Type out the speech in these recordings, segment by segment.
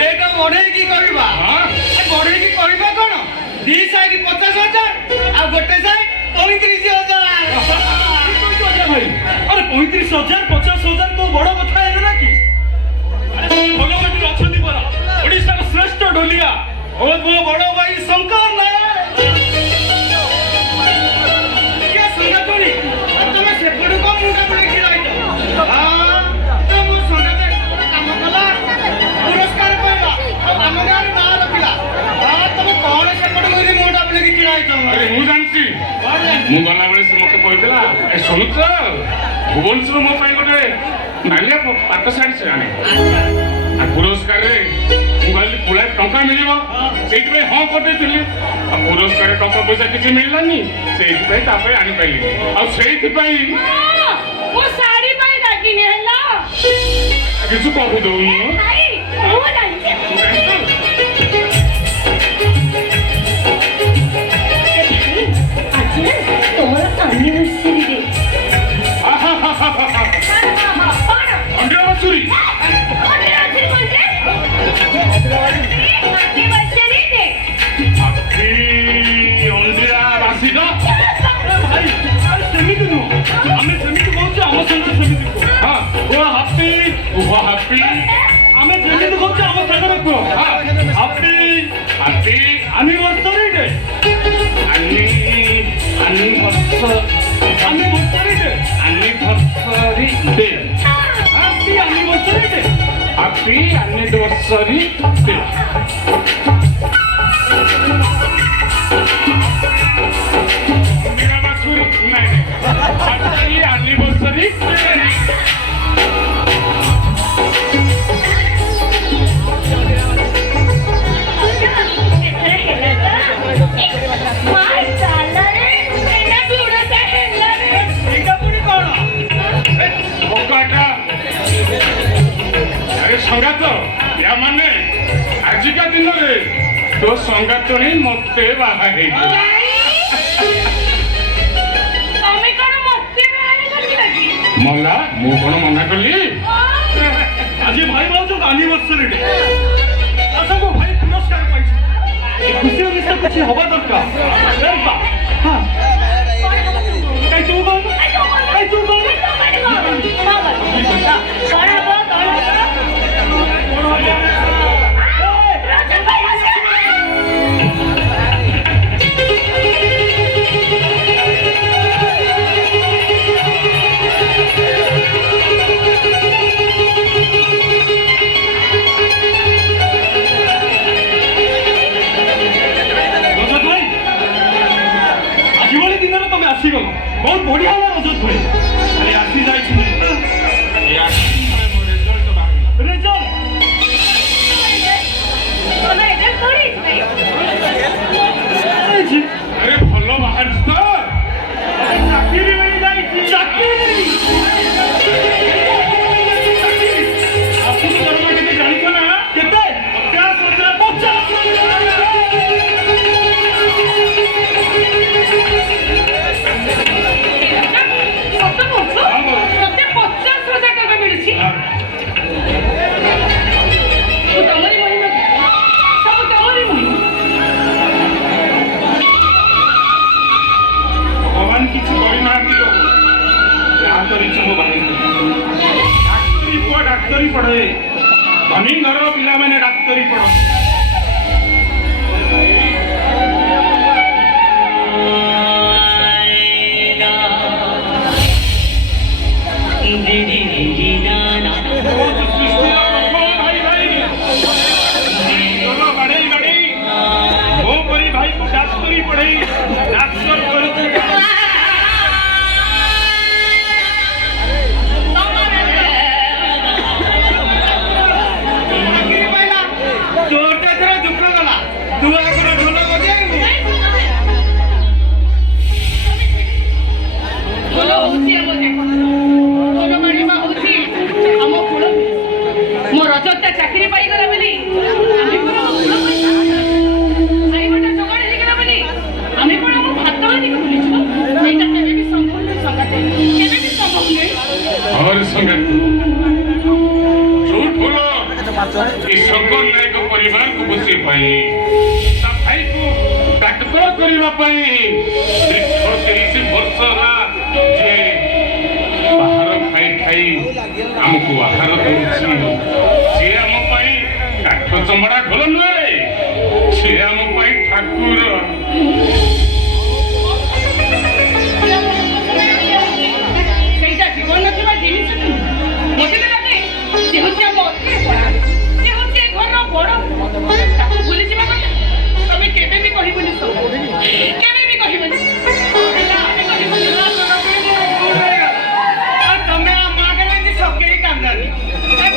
Rate ବଢେଇକି କରିବା ବଢେଇକି କରିବା କଣ ଦି ସାଇଡ୍ 50,000 ଆଉ ଗୋଟେ ସାଇଡ୍ 35,000 ଭାଇ ଆରେ 35,000 50,000 तो बड़ कथा है ना कि भगवान अछंती परा ओडिसा का श्रेष्ठ ढोलिया ओ मो बड़ भाई शंकर नायक क्या संगा तोली तुम सेपड़ को मुंडा पड़े खिलाइतो हां तुम संगा काम कला पुरस्कार पाइला और काम गार ना रखिला हां तुम कौन सेपड़ को मुंडा पड़े खिलाइतो अरे मु जानसी मु गला बेले से मते कहला ए सुनुत भुवनेश्वर मो पाई गोटे नालिया पाट साड़ी से आने आ पुरस्कार रे मु गली पुला टंका मिलिबो सेति पे हां करते थिली आ पुरस्कार टंका पैसा किछि मिललानी सेति पे तापे आनी पाइली आ सेति पे वो साड़ी पाई लागी ने हला किछु कहू दउ नहीं वो नहीं आज तोरा एनिवर्सरी डे अंडा मसूरी अंडा बासी दा भाई सेमिति नु हमें सेमिति कहू हम संग सेमिति को हां वो हैप्पी हमें सेमिति कहू हम संग को हां happy happy anniversary day anniversary day happy anniversary day happy anniversary day happy anniversary अरे संगात या माने आजिका दिन रे तो संगात ही मते बाहा हे मला मु कोन मना करली आज भाई भाऊ एनिवर्सरी डे असो को भाई पुरस्कार पाइछ खुशी निश्चय कुछ हवा दरकार हां काई तू बोल बहुत बढ़िया है रजत भाई अरे आसी जाई छी ए आसी मो रिजल्ट बाकी रिजल्ट अरे भलो बाहर तो चाकरी मिल जाई चाकरी आपको दरमा के जानी को ना केते 50,000 डाक्तरी पढ़े धनी घर पिला मैंने डाक्तरी पढ़ भाई को डाक्तरी पढ़े डाक्तर चोट ଶଙ୍କର ନାୟକ ପରିବାରକୁ ବସିବା ପାଇଁ ତା ଭାଇକୁ ଡାକ୍ତର କରିବା ପାଇଁ 38 ବର୍ଷ ହେଲା ଯେ ବାହାର ଖାଇ ଖାଇ ଆମକୁ ଆହାର ଦଉଛି ସିଏ ଆମ ପାଇଁ କାଠ ଚମଡ଼ା ଢୋଲ ନୁହେଁ ସିଏ ଆମ ପାଇଁ ଠାକୁର ସେଇଟା ଜୀବନ ନଥିବା ଜିନିଷ ମୋତେ ଲାଗେ ସେ ହେଉଛି ଆମ ଅତିରେ ପଡ଼ା ସେ ହେଉଛି ଏ ଘରର ବଡ଼ ତାକୁ ଭୁଲିଯିବା କଥା ତମେ କେବେ ବି କହିବନି କେବେ ବି କହିବନି ତମେ ଆମ ଆଗରେ ଏମିତି ସକେଇ କାନ୍ଦାନି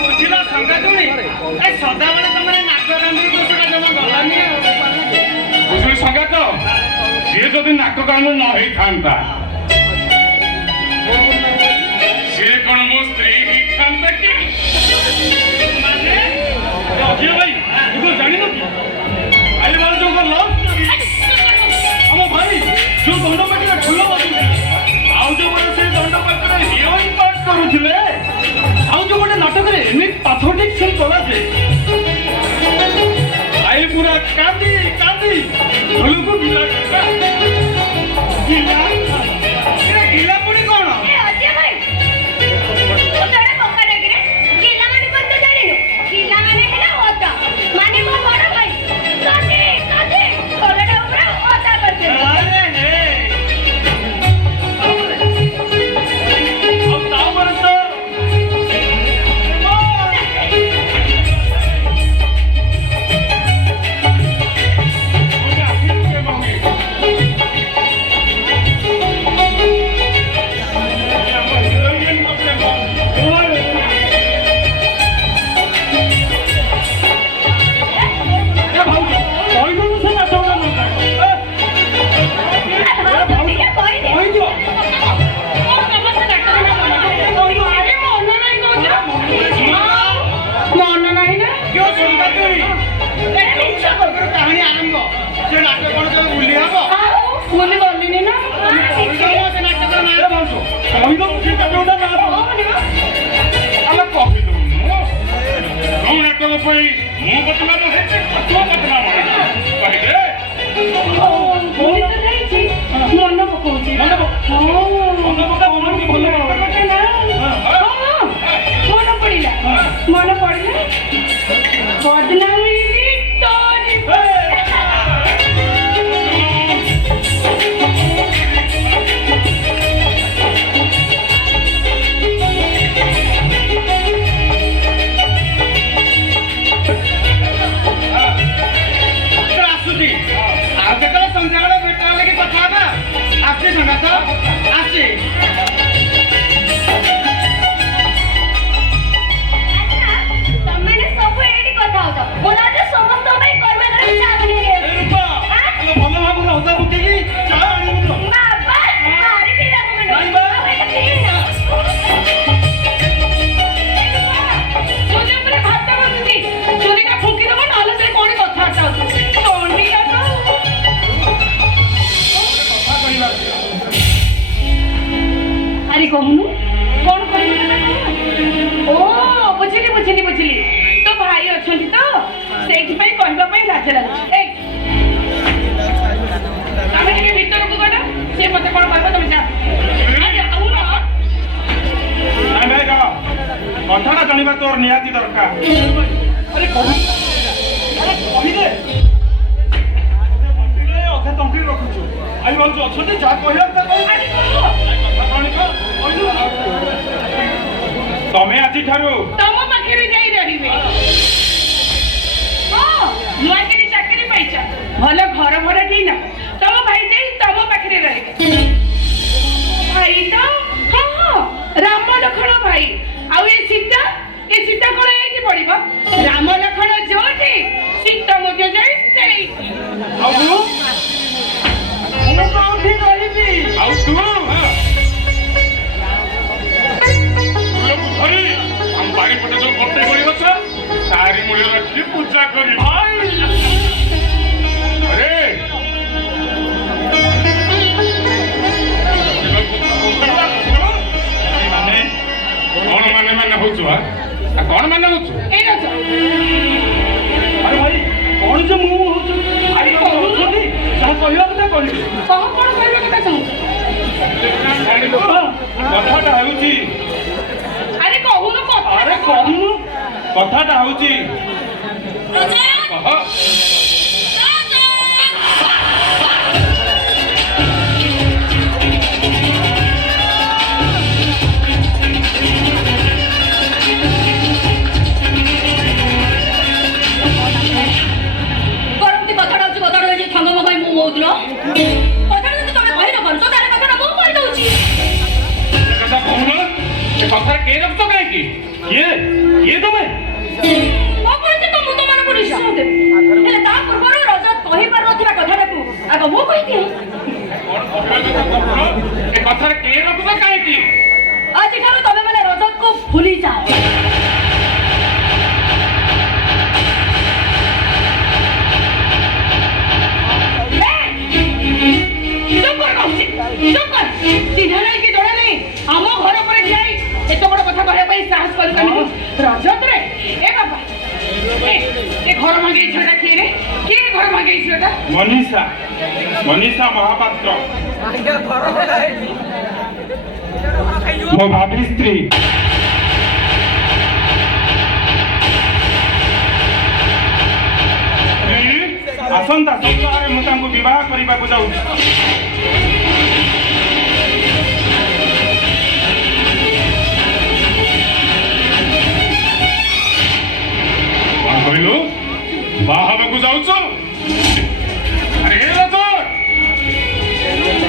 ବୁଝିଲ ସଙ୍ଗାତୁଣୀ ସଦାବେଳେ ତମର ନାକ କାନ୍ଦିକି ଦୋଷଟା ଜମା ଗଲାନି ଆଉ ବୁଝିଲି ସଙ୍ଗାତ ସିଏ ଯଦି ନାକ କାମ ନ ହେଇଥାନ୍ତା ସିଏ କଣ ମୋ ସ୍ତ୍ରୀ ହେଇଥାନ୍ତା କି ଅଜୟ ଭାଇ ତୁ ଜାଣିନ କି ଆରେ ବାଳ ଯୋଉ ଲଭ୍ ଷ୍ଟୋରି ଆମ ଭାଇ ଯୋଉ ଦଣ୍ଡ ପାଟିରେ ଢୋଲ ବାଜୁଥିଲେ ଆଉ ଯୋଉ ଗୋଟେ ସେଇ ଦଣ୍ଡ ପାଟିରେ ହିରୋଇନ୍ ପାର୍ଟ କରୁଥିଲେ ଆଉ ଯୋଉ ଗୋଟେ ନାଟକରେ ଏମିତି ପାଥୋଟିକ୍ ସିନ୍ କଲା ଯେ ଭାଇ ପୁରା କାନ୍ଦି କାନ୍ଦି ଢୋଲକୁ ଗିଲା ଗିଲା ଗିଲା ପୁଣି କଣ ଏ ଅଜୟ ଭାଇ ଓ ତୋର ପକା ଡାକିରେ ଗିଲା ମାନେ କଣ ତୁ ଜାଣିନୁ ଗିଲା ମାନେ ହେଲା ଓତା ମାନେ ମୋ ବଡ଼ ଭାଇ କାଜେ କାଜେ ତୋରଟା ଉପରେ ଓତା କରିଦେ ଆରେ ହେ ଆଉ ତାପରେ ତ क्यों सङ्गातुणी କାହାଣୀ ଆରମ୍ଭ ସେ ନାଟକ କଣ ସବୁ ଭୁଲି ହବ ଭୁଲି ଗଲିନି ନା ସେ ନାଟକ ନା କହିଦବୁ ସେ କାଟଉଟା ନା ଆମେ କହିଦଉନୁ କୋଉ ନାଟକ ପାଇଁ ମୁଁ ବଦନାମ ହେଇଛି ତୁ ବଦନାମ ହେଇଛି କହିଦେ ଭୁଲି ତ ଯାଇଛି ମନ ପକଉଛି ମନେ ପକା ମନକୁ ଭଲ ମନେ ପଡ଼ିଲା ବଦନାମୀ ତୋରି ଆସୁଛି ଆଉ କେତେବେଳେ ସନ୍ଧ୍ୟାବେଳେ ଭେଟ ହେଲେ କି କଥା ହେବା ଆସୁଛି ସଙ୍ଗାତ ଆସୁଛି ତମେମାନେ ସବୁ ଏଇଠି କଥା ହଉଛ ମୋର ଆଜି ସମସ୍ତଙ୍କ ପାଇଁ କର୍ମେନ୍ଦ୍ର ଚା ବନେଇ ଏ ରୂପା ଭଲ ଭାବରେ ହଦା ପକେଇକି ଚା ଆଣିବୁ ତ ବାବା ଭାରି ପିଲା ତମେ ନାଇଁ ବା। ଚୁଲି ଉପରେ ଭାତ ବସୁଛି ଚୁଲିଟା ଫୁଙ୍କି ଦେବ ନହେଲେ ସେ କୋଉଠି କଥାବାର୍ତ୍ତା ହଉଛି ତଣ୍ଡିଟା ତ କଥା କହିବା ଆରେ କହୁନୁ କଣ କରିବି ଓ ବୁଝିଲି ତୋ ଭାଇ ଅଛନ୍ତି ତ ସେଇଥିପାଇଁ କହିବା ପାଇଁ ଲାଜ ଲାଗୁଛି ଏଇ ତମେ ଟିକେ ଭିତରକୁ ଗଲ ସେ ମତେ କଣ କହିବ ତମେ ଯା ନାଇଁ ଭାଇ କହ କଥାଟା ଜାଣିବା ତୋର ନିହାତି ଦରକାର ଆରେ କହିଦେ ଅଧା ତଙ୍କି ରଖୁଛୁ ଆଇ ଭାବୁଛୁ ଅଛନ୍ତି ଯାହା କହିବା ତା ଆରେ କହ ତମେ ଆଜିଠାରୁ ତମ ପାଖରେ ଯାଇ ରହିବେ ନୂଆକିରି ଚାକିରି ପାଇଛ ଭଲ ଘର ଭଡ଼ା ଦେଇନା ତମ ଭାଇ ଯାଇ ତମ ପାଖରେ ରହିବେ ଭାଇ ତ ହଁ ରାମ ଲକ୍ଷ୍ମଣ ଭାଇ ଆଉ ଏ ସୀତା କଣ ଏଇଠି ପଡିବ ରାମ ଲକ୍ଷ୍ମଣ ଯୋଉଠି ସୀତା ମଧ୍ୟ ଯାଇ ସେଇଠି ଆଉ ମୁଁ କୋଉଠି ରହିବି ଆଉ ତୁ ଫୁଲକୁ ଧରି ଆମ ବାରିପଟେ ଯୋଉ କଟେଇ କରି ଗଛ ତାରି ମୂଳରେ ରଖିକି ପୂଜା କରି ଭାଇ ଆରେ ମାନେ କଣ ମାନେ ହଉଛୁ କଣ ମାନେ ହଉଛୁ? ଏଇ ରଜ ଆରେ ଭାଇ କଣ ଯେ ମୁଁ ହଉଛୁ ଭାଇ ଅଛନ୍ତି ଯାହା କହିବା କଥା କହିବି। କଣ କଣ କହିବା କଥା ଚାହୁଁଛୁ? କଥାଟା ହେଉଛି ଆରେ କହୁନୁ କଥା ଆରେ କହୁନୁ କଥାଟା ହେଉଛି କହ। କଥା କହୁନ ଏ କଥା କେ ରଖୁଛ କାହିଁକି? କିଏ ତମେ? ଏ କଥାରେ କେ ରଖୁଛ କାହିଁକି? ଆଜିଠାରୁ ତମେ ମାନେ ରଜତକୁ ଭୁଲି ଯାଅ। ଚିହ୍ନା ନାହିଁ କି ଜଣା ନାହିଁ ଆମ ଘର ପରେ ଯାଇ ଏତେ ବଡ଼ କଥା କହିବା ପାଇଁ ସାହସ କରିପାରିବୁ ରଜତରେ? ଏ ବାବା ଏ ଘର ମାଗେଇ ଝିଅଟା କିଏ ରେ? କିଏ ଘର ମାଗେଇ ଝିଅଟା? ମନୀଷା ମହାପାତ୍ର ମୋ ଭାବି ସ୍ତ୍ରୀ। ଆସନ୍ତା ସପ୍ତାହରେ ମୁଁ ତାଙ୍କୁ ବିବାହ କରିବାକୁ ଯାଉଛି। କଣ କହିଲୁ? ବାହା ହେବାକୁ ଯାଉଛ? ଆରେ ହେ ରଜ,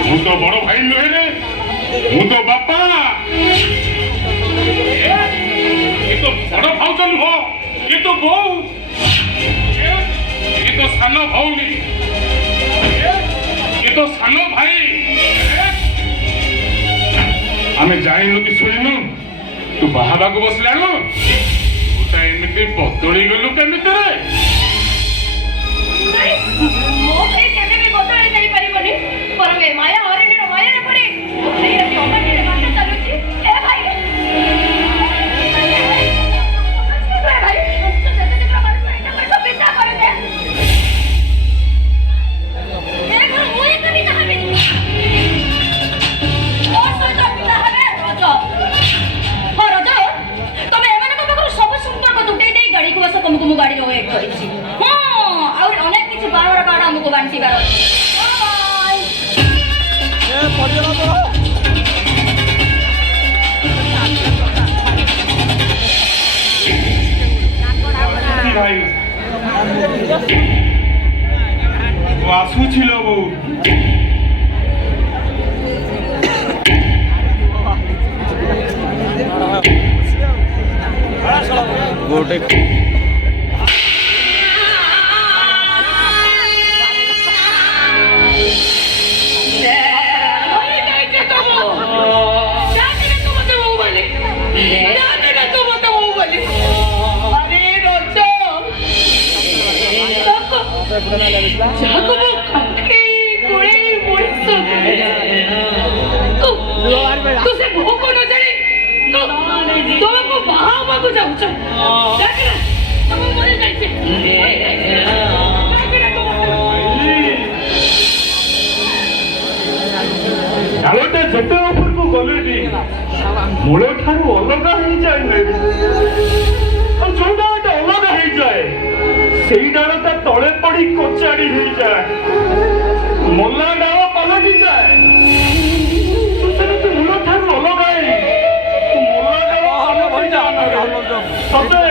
ମୁଁ ତ ବଡ ଭାଇ ନୁହେଁ ରେ, ମୁଁ ତ ବାପା। ଏ ତ ବଡ ଭାଉଜ ନୁହଁ, ଏ ତ ବୋଉ, ଏ ତ ସାନ ଭଉଣୀ, ଏ ତ ସାନ ଭାଇ। ଆମେ ଜାଣିନୁ କି ଶୁଣିନୁ ତୁ ବାହା ହେବାକୁ ବସିଲାଣୁ? ଏମିତି ବଦଳି ଗଲୁ କେମିତି ରେ? ମୋ ଭାଇ କେବେ ବି ବଦଳି ଯାଇପାରିବନି। ବରଂ ଏ ମାୟା ଅରଣ୍ୟର ମାୟାରେ ପଡ଼ି ମୋ ଭାଇ ଆଜି ଅମାଟିରେ ବାଟ ଚାଲୁଛି। ଏ ଭାଇ ପିତା କରିଦେ। ମୁଁ ଏକା ପିତା ହେବିନି। ମୋ ସହିତ ପିତା ହେବେ ରଜ। ହଁ ରଜ, ତମେ ଏମାନଙ୍କ ପାଖରୁ ସବୁ ସମ୍ପର୍କ ତୁଟେଇ ଦେଇ ଗାଡ଼ିକୁ ବସ, ତମକୁ ମୁଁ ଗାଡ଼ିରେ ୱେଟ୍ କରିଛି। ହଁ ଆହୁରି ଅନେକ କିଛି ବାହାର କାର୍ଡ ଆମକୁ ବାଣ୍ଟିବାର ଅଛି। ଭାଇ ଆସୁছিল ବୋଉ। ଗୋଟେ ତୁ ସେ ଭୋକ ନ ଜାଣି ତମକୁ ବାହା ହବାକୁ ଯାଉଛ। ଡାଳଟା ଯେତେ ଉପରକୁ ଗଲେ ବି ମୂଳ ଠାରୁ ଅଲଗା ହେଇଯାଏ। ଆଉ ଯୋଉ ଡାଳଟା ଅଲଗା ହେଇଯାଏ ସେଇ ଡାଳଟା ତଳେ ପଡି କଚାଡି ହେଇଯାଏ, ମଲା ଡାଳ ପାଲଟିଯାଏ। ସେମିତି ମୂଳ ଠାରୁ ଅଲଗା ହେଇ ମଲା ଡାଳ ସତେ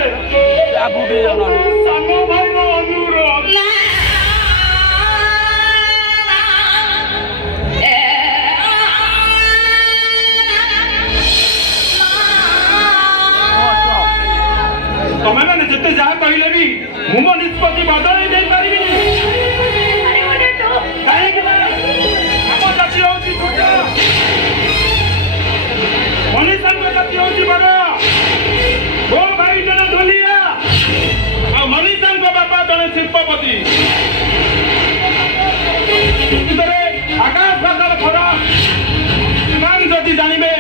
ସାନ ଭାଇର ଅନୁରୋଧ। ତମେ ମାନେ ଯେତେ ଯାହା କହିଲେ ବି ମୁଁ ମୋ ନିଷ୍ପତ୍ତି ବଦଳେଇ ଦେଇପାରିବିନି। କାହିଁକି ନା ଆମ ଜାତି ହଉଛି ଛୋଟ, ମନୀଷାଙ୍କ ଜାତି ହଉଛି ବଡ। ମୋ ଭାଇ ଜଣେ ଧୋଲିଆ ଆଉ ମନୀଷାଙ୍କ ବାପା ଜଣେ ଶିଳ୍ପପତି। ଆକାଶ ପାତାଳ ଫରକ। ସେମାନେ ଯଦି ଜାଣିବେ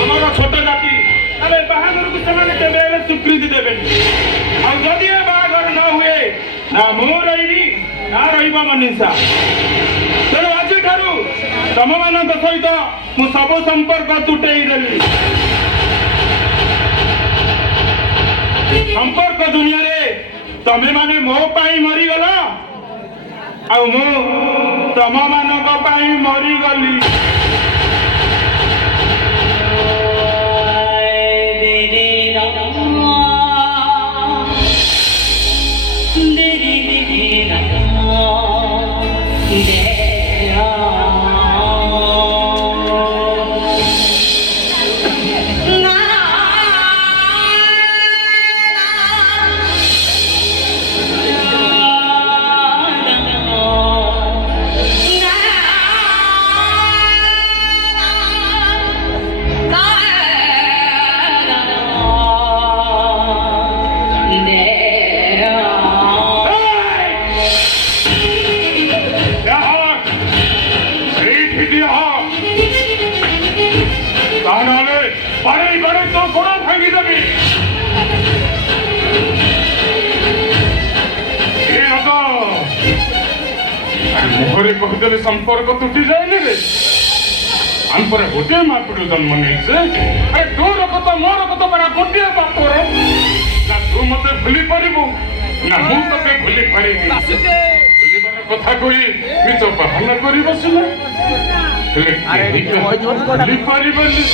ଆମର ଛୋଟ ଜାତି, ତାହେଲେ ବାହାଘରକୁ ସେମାନେ କେବେ ଆଉ ଯଦି ଏ ବାହାଘର ନ ହୁଏ ନା ମୁଁ ରହିବି ନା ରହିବ ମନୀଷା। ତେଣୁ ଆଜିଠାରୁ ତମମାନଙ୍କ ସହିତ ମୁଁ ସବୁ ସମ୍ପର୍କ ତୁଟେଇ ଦେଲି। ସମ୍ପର୍କ ଦୁନିଆରେ ତମେ ମାନେ ମୋ ପାଇଁ ମରିଗଲ ଆଉ ମୁଁ ତମମାନଙ୍କ ପାଇଁ ମରିଗଲି। मुहरे कहते संपर्क तुटी जाए रे आमपर गोटे मापुड़ जन्म नहीं अरे तोर कत मोर कत परा गोटे बापर ना तू मत भूली पारू ना मु ते भूली पारि भूलिबार कथा कही मिछ बहाना कर बसिला भूली पारिबनी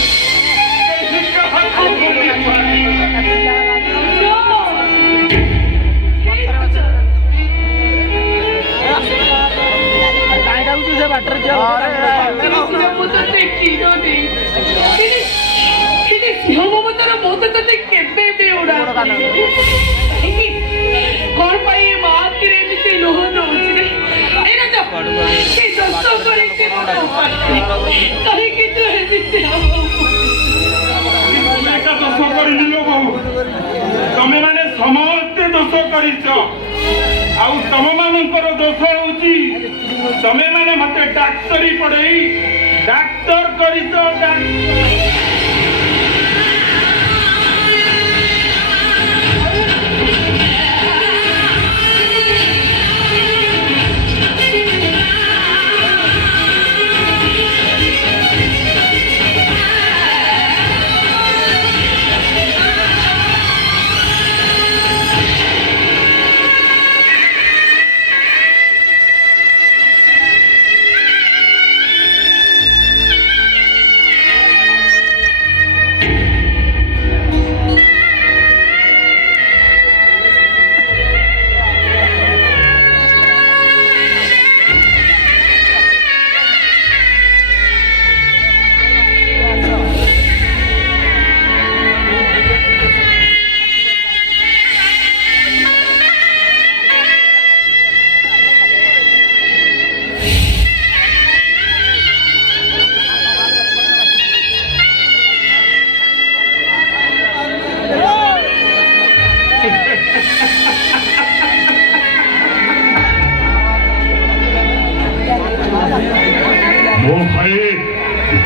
तमे माने समस्ते दोष कर तम मानकर दोष होची तमे माने मते डाक्तरी पढ़ई डाक्तर कर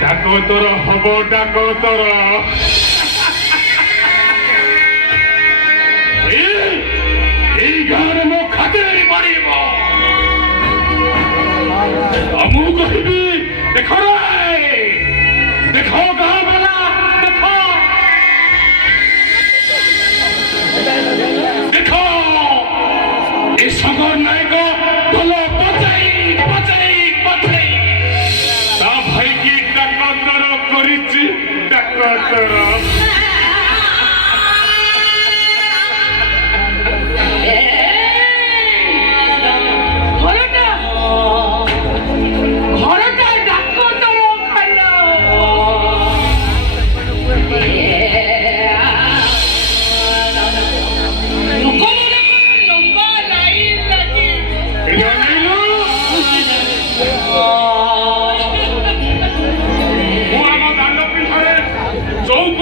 डाकोतर हब डाकोतर गाँव मो खातिर पड़े कह देख देख गाँ वाला देख देख ये सगर नायक भल बचाई बचाई बचाई भाई की डाकतर करिछि डाकतर चौक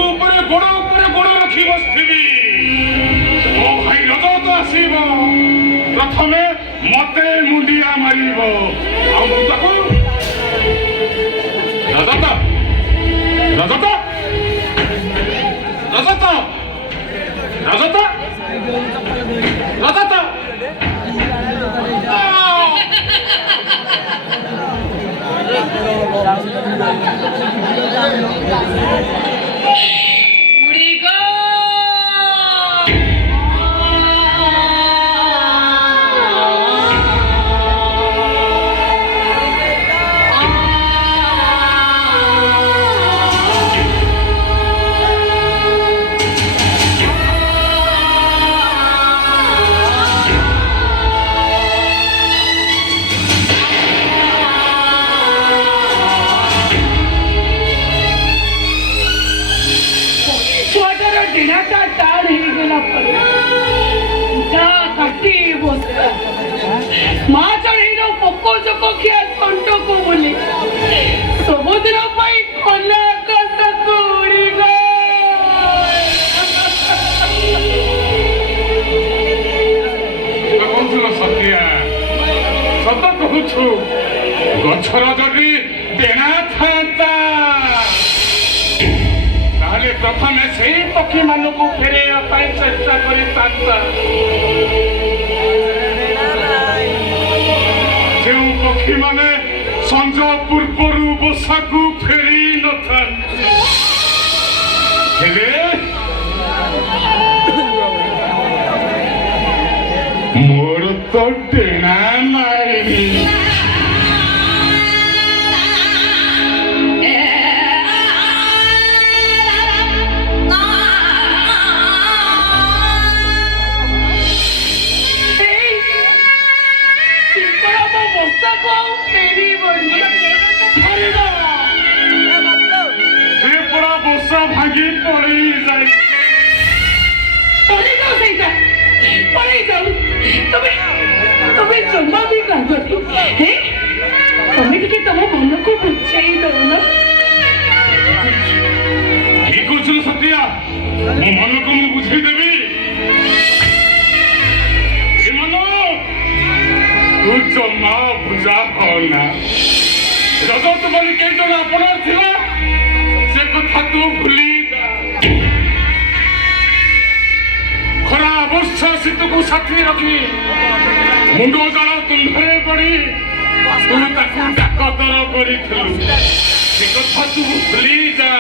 କହୁଛୁ ଗଛର ଯଦି ଡେଣା ଥାନ୍ତା ତାହେଲେ ପ୍ରଥମେ ସେଇ ପକ୍ଷୀମାନଙ୍କୁ ଫେରାଇବା ପାଇଁ ଚେଷ୍ଟା କରିଥାନ୍ତା। ଯେଉଁ ପକ୍ଷୀମାନେ ସଞ୍ଜ ପୂର୍ବରୁ ବସାକୁ ଫେରି ନଥାନ୍ତି ହେଲେ ମୋର ତ ଡେଣା ନାହିଁ। ସେ ପୁରା ବସା ଭାଙ୍ଗି ପଳେଇ ଯାଏ। তুমি জমা ବି କାନ୍ଦନି ତମେ ଟିକେ ତମ ମନକୁ ବୁଝେଇ ଦଉନ। ଠିକ କହୁଛୁ ସତ୍ୟା, ମୋ ମନକୁ ମୁଁ ବୁଝେଇଦେବି। ଏ ମନ ତୁ ଜମା ବୁଝା ହନା। ରଜତ ବୋଲି କେହି ଜଣେ ଆପଣାର ଥିଲା ସେ କଥା ତୁ ଭୁଲି ଯା। ଖରା ବର୍ଷା ଶୀତକୁ ସାଥି ରଖି ମୁଣ୍ଡ ଜଳ ତୁଣ୍ଡରେ ପଡ଼ି ତୁ ତାକୁ ଡାକତର କରିଥିଲୁ ସେ କଥା ତୁ ଭୁଲି ଯା।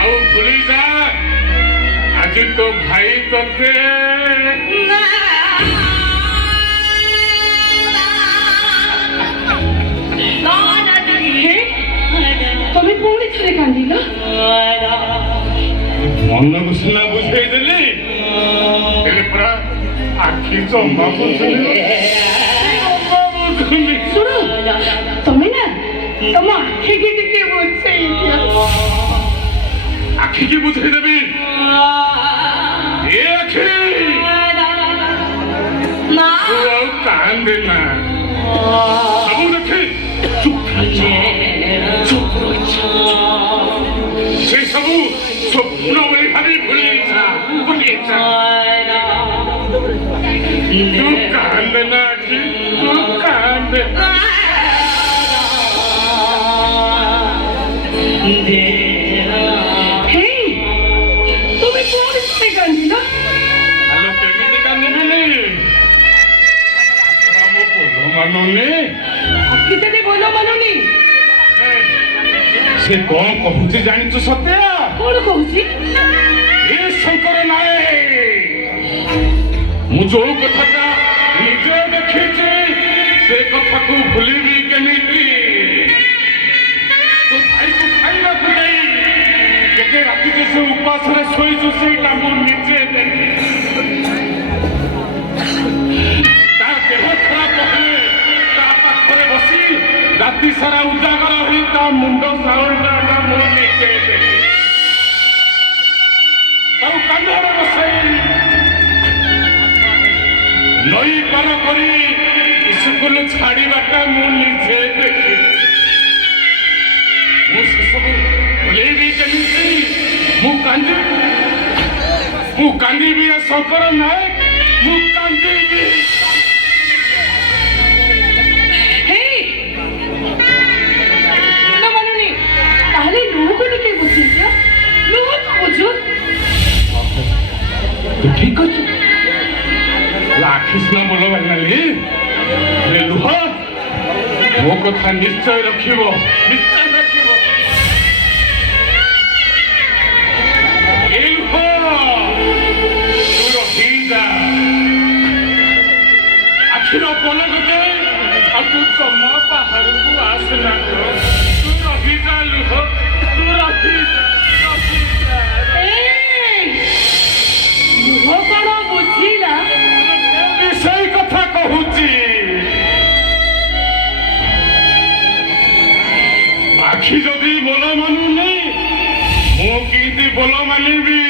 ଆଉ ଭୁଲି ଯା ଆଜି ତୋ ଭାଇ ତତେ ତମେ ପୁଣି ଥରେ କାନ୍ଦିଲ। ମନକୁ ସିନା ବୁଝେଇ ଦେଲି ହେଲେ ପୁରା ଆଖି ଜମା ବୁଝୁନି। ଶୁଣ ତମେ ନା ତମ ଆଖିକି ଟିକେ ବୁଝେଇ ଦିଅ। ଆଖିକି ବୁଝେଇଦେବି। ଏ ଆଖି ତୁ ଆଉ କାନ୍ଦେ ନା। ସବୁ ଦେଖି ସେ ସବୁ ସ୍ୱପ୍ନ ଭଳି ଭାବି ଭୁଲି ଯା। ତୁ କାନ୍ଦେ ନା ଆଖି, ତୁ କାନ୍ଦେ ନା। তুমি পুଣି ଥରେ କାନ୍ଦିଲ। ଆମେ କେମିତି କାନ୍ଦିବିନି? ମୋ ବୋଲ ମାନୁନି। ଅଖିତରେ ବୋଲ ମାନୁନି। ସେ କଣ କହୁଛି ଜାଣିଛୁ ସତ୍ୟା? କଣ କହୁଛି? ଏ ଶଙ୍କର ନାୟକ, ମୁଁ ଯୋଉ କଥାଟା ନିଜେ ଦେଖିଛି ସେ କଥାକୁ ଭୁଲିବି କେମିତି? ତୋ ଭାଇକୁ ଖାଇବାକୁ ଦେଇ କେତେ ରାତିରେ ସେ ଉପାସରେ ଶୋଇଛୁ ସେଇଟା ମୁଁ ନିଜେ ଦେଖିଛି। ତା ଦେହ ଖରାପ ହେଲେ ତା ପାଖରେ ବସି ରାତି ସାରା ଉଜାଗର ହୋଇ ତା ମୁଣ୍ଡ ସାଉଣ୍ଡଟା ମୁଁ ନିଜେ ଦେଖିଛି। ତାକୁ କାନ୍ଧରେ ବସାଇ ନଈ ପାର କରି ସ୍କୁଲ ଛାଡ଼ିବାଟା ମୁଁ ନିଜେ ଦେଖିଛି। ମୁଁ ସେସବୁ ଭୁଲେଇବି କେମିତି? ମୁଁ କାନ୍ଦିବି ଏ ଶଙ୍କର ନାୟକ, ମୁଁ କାନ୍ଦିବି। ମାନୁନି ତାହେଲେ ଲୁହକୁ ଟିକେ ବୁଝେଇ ଦିଅ। ଲୁହକୁ ବୁଝୁ। ତୁ ଠିକ ଅଛି। ଆଖି ସିନା ଭଲ ବାହାରିଲାନି ଲୁହ ମୋ କଥା ନିଶ୍ଚୟ ରଖିବ, ନିଶ୍ଚୟ ରଖିବ। ଏ ଲୁହ ତୁ ରହିଯା। ଆଖିର ପଲକ ଦେଇ ଆଉ ତୁ ଜମା ବାହାରକୁ ଆସେନା। ତୁ ରହିଯା ଲୁହ, ତୁ ରହିଯା। ଲୁହ କଣ ବୁଝିଲା? ସେଇ କଥା କହୁଛି। ଆଖି ଯଦି ବୋଲ ମାନୁନି ମୁଁ କେମିତି ବୋଲ ମାନିବି?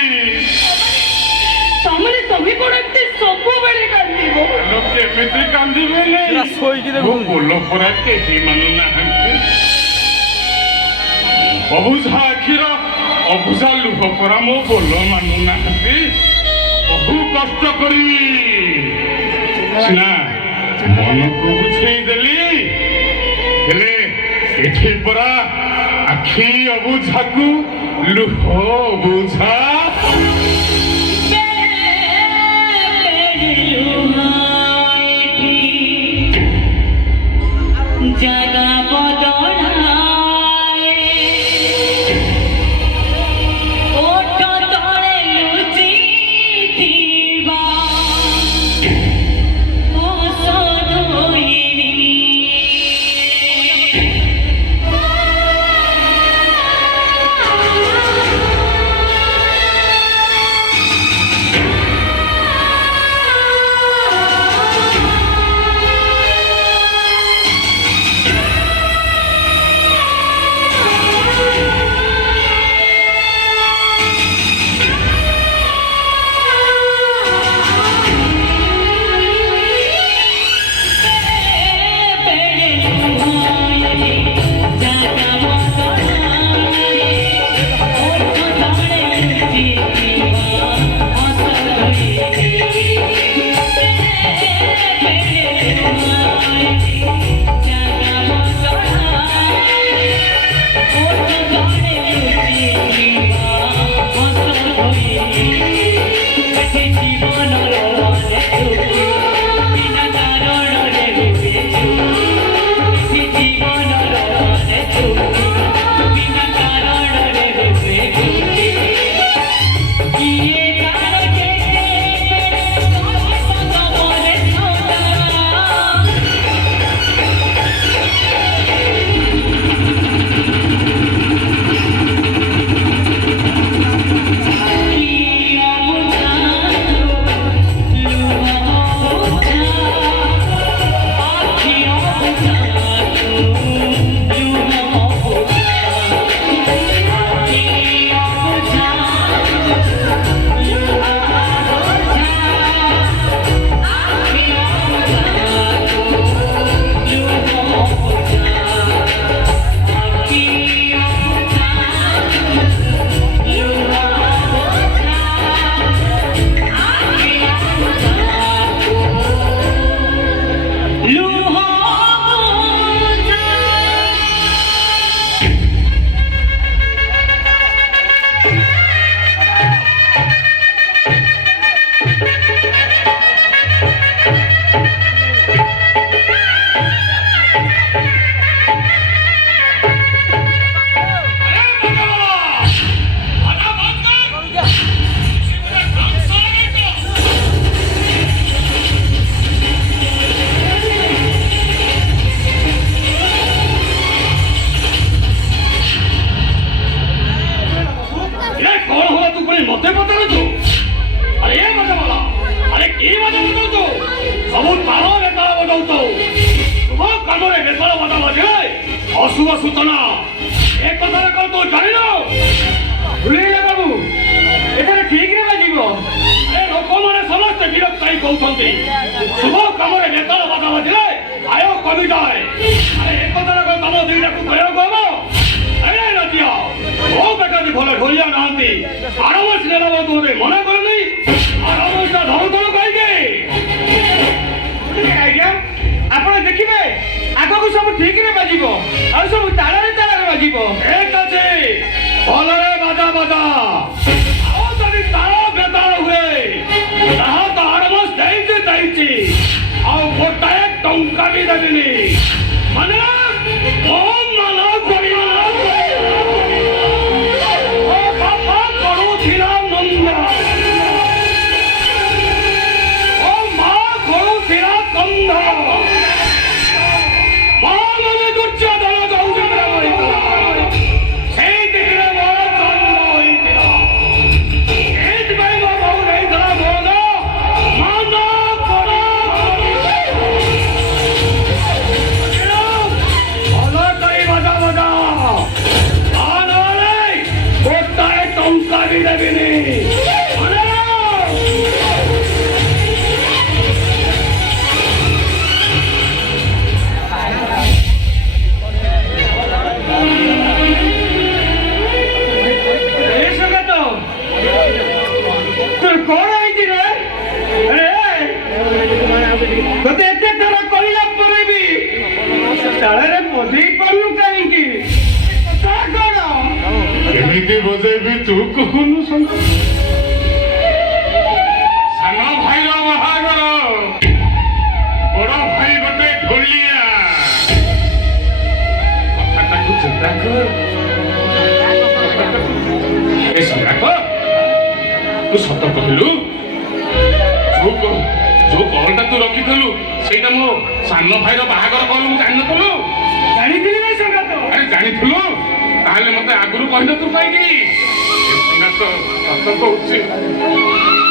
ତମେ କଣ ଏମିତି ସବୁବେଳେ କାନ୍ଦିବ? କେମିତି କାନ୍ଦିବେନି? ମୋ ବୋଲ ପରା କେହି ମାନୁନାହାନ୍ତି। ଅବୁଝା ଆଖିର ଅବୁଝା ଲୁହ ପରା ମୋ ବୋଲ ମାନୁନାହାନ୍ତି। ବହୁ କଷ୍ଟ କରିବି ସିନା ମନକୁ ବୁଝେଇ କହିଦେଲି ହେଲେ ଏଠି ପରା ଆଖି ଅବୁଝାକୁ ଲୁହ ବୁଝା জাগা বদলায় ওঠ তলে লুচি দিবা ওষুধ হইনি ଅଶୁଭ ସୂଚନା ଏ କଥାରେ କଣ ତୁ ଜାଣିନ ଭୁଲିଗଲେ ବାବୁ ଏଠାରେ ଠିକରେ ବାଜିବ ଏ ଲୋକମାନେ ସମସ୍ତେ ବିରକ୍ତ ହେଇ କହୁଛନ୍ତି ଶୁଭ କାମରେ ବେତାଳ ବାଧା ବାଜିଲେ ଆୟ କମିଯାଏ ଆରେ ଏ କଥାରେ କଣ ତମ ଦିଟାକୁ କହିବାକୁ ହବ ନଦିଆ ମୋ ବେକାରୀ ଭଲ ଢୋଲିଆ ନାହାନ୍ତି ଆରବର୍ଷ ନେଲା ବୋଧେ ମନା କରୁନି ଆରବର୍ଷ ଧରୁଥରୁ କହିକି ଆଜ୍ଞା ଆପଣ ଦେଖିବେ ଆଗକୁ ସବୁ ଠିକରେ ବାଜିବ ଆଉ ସବୁ ତାଳରେ ବାଜିବ ଠିକ ଅଛି ଭଲରେ ବାଜା ବାଜା ଆଉ ଯଦି ତାଳ ବେତାଳ ହୁଏ ତାହା ତ ଆରବର୍ଷ ଦେଇଛି ଆଉ ଗୋଟାଏ ଟଙ୍କା ବି ଦେବିନି ମାନେ ତତେ ଏତେ ଥର କହିଲା ପରେ ବି ତାଳରେ ବଜେଇ ପାରୁନୁ କାହିଁକି କଥା କଣ? କେମିତି ବଜେଇବି ତୁ କହୁନୁ ସାନ ଭାଇର ବାହାଘର ବଡ଼ ଭାଇ ଗୋଟେ ଢୋଲିଆ କଥାଟାକୁ ଚିନ୍ତା କର ଏ ସଙ୍ଗାତ ତୁ ସତ କହିଲୁ ଯୋଉ କଲଟା ତୁ ରଖିଥିଲୁ ସେଇଟା ମୋ ସାନ ଭାଇର ବାହାଘର କଲ ମୁଁ ଜାଣିନଥିଲୁ ଜାଣିଥିଲି ନା ସଙ୍ଗାତ? ଆରେ ଜାଣିଥିଲୁ ତାହେଲେ ମତେ ଆଗରୁ କହିନଥିଲୁ କାହିଁକି ସତ କହୁଛି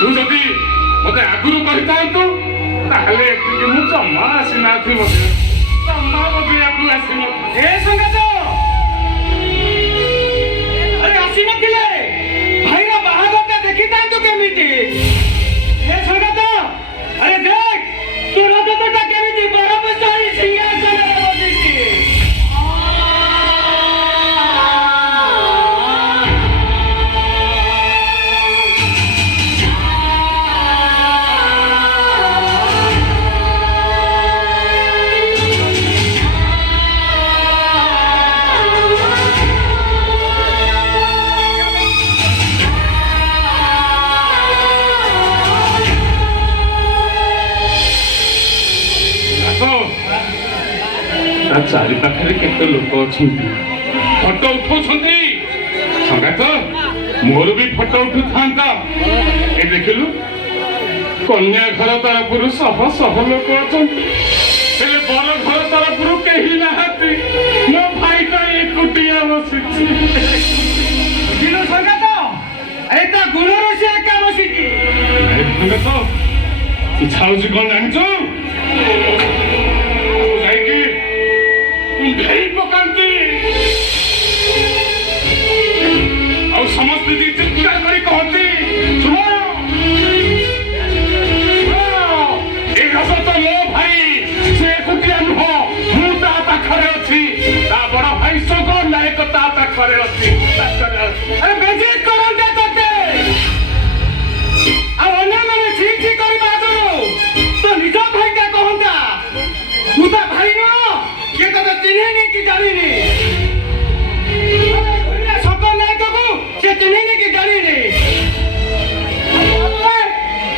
ତୁ ଯଦି ମତେ ଆଗରୁ କହିଥାନ୍ତୁ ତାହେଲେ ଏଠିକି ମୁଁ ଜମା ଆସିନଥିଲି ବୋଧେ ଜମା ବଜେଇବାକୁ ଆସିନଥିଲି ଏ ସଙ୍ଗାତ ଆରେ ଆସିନଥିଲେ ଭାଇର ବାହାଘରଟା ଦେଖିଥାନ୍ତୁ କେମିତି? ଏ ସଙ୍ଗାତ ଆରେ ଦେଖ ତୋ ରଜତଟା କେମିତି ବରଫ ସହି ସିଂହାସନରେ ବସିଛି। ତା ଚାରି ପାଖରେ କେତେ ଲୋକ ଅଛନ୍ତି ଫଟୋ ଉଠଉଛନ୍ତି ସଙ୍ଗାତ ମୋର ବି ଫଟୋ ଉଠୁଥାନ୍ତା ଏ ଦେଖିଲୁ କନ୍ୟା ଘର ତରଫରୁ ଶହ ଶହ ଲୋକ ଅଛନ୍ତି ହେଲେ ବର ଘର ତରଫରୁ କେହି ନାହାନ୍ତି ମୋ ଭାଇଟା ଏକୁଟିଆ ବସିଛି ଦିନ ସଙ୍ଗାତ ଆରେ ତା ଗୁଣରୁ ସେ ଏକା ବସିଛି। ସଙ୍ଗାତ ଇଚ୍ଛା ହଉଛି କଣ ଜାଣିଛୁ ଯାଇକି କୁଣ୍ଢେଇ ପକାନ୍ତି ଆଉ ସମସ୍ତେ ଚିତ୍କାର କରି କହନ୍ତି ଶୁଣ ଏ ଘାସ ତ ମୋ ଭାଇ ସେ ଏକୁଟିଆ ନୁହଁ ମୁଁ ତା ପାଖରେ ଅଛି ତା ବଡ ଭାଇ ଶୋକ ନାୟକ ତା ପାଖରେ ଅଛି ଆରେ ବେଜିତ କରନ୍ତେ ତତେ ଆଉ ଅନ୍ୟମାନେ ଛି ଛି କରିବା ଆଗରୁ ତ ନିଜ ଭାଇଟା କହନ୍ତା ତୁ ତା ଭାଇ ନୁହଁ କିଏ ତତେ ଚିହ୍ନିନି କି ଜାଣିନି ଶଙ୍କର ନାୟକକୁ ସେ ଚିହ୍ନିନି କି ଜାଣିନି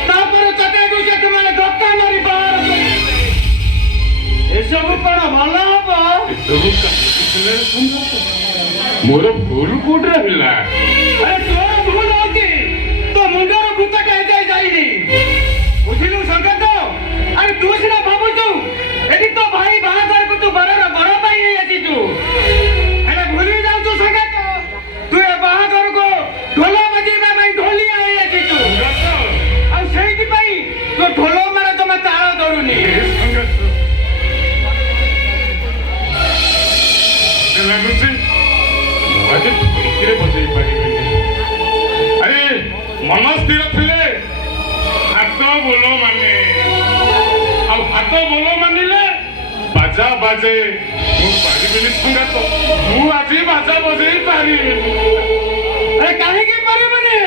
ତାପରେ ତତେ ସେ ସେମାନେ ଧକ୍କା ମାରି ବାହାର କରିଦେବେ। ଏସବୁ କଣ ଭଲ ହବ? ଏସବୁ ମୋର ଭୁଲ କୋଉଠି ରହିଲା ଆରେ ତୋର ଭୁଲ ହଉଛି ତୋ ମୁଣ୍ଡର ଭୂତଟା ଏଯାଏ ଯାଇନି ବୁଝିଲୁ ସଙ୍ଗାତ? ଆରେ ତୁ ସିନା ଭାବୁଛୁ ଏଠି ତୋ ଭାଇ ବାହାଘରକୁ ତୁ ବରର ବର ପାଇଁ ହେଇ ଆସିଛୁ ହେଲେ ଭୁଲି ଯାଉଛୁ ସଙ୍ଗାତ ତୁ ଏ ବାହାଘରକୁ ଢୋଲ ବଜେଇବା ପାଇଁ ଢୋଲିଆ ହେଇ ଆସିଛୁ ଆଉ ସେଇଥିପାଇଁ ତୋ ଢୋଲ ମାର ଜମା ତାଳ ଧରୁନି। ଲାଗୁଛି ମୁଁ ଆଜି ଠିକରେ ବଜେଇ ପାରିବିନି ଆରେ ମନ ସ୍ଥିର ଥିଲେ ହାତ ବୋଲ ମାନେ ଆଉ ହାତ ବୋଲ ମାନିଲେ ବାଜା ବାଜେ ମୁଁ ପାରିବିନି ସଙ୍ଗାତ ମୁଁ ଆଜି ବାଜା ବଜେଇ ପାରିବିନି ଆରେ କାହିଁକି ପାରିବୁନି?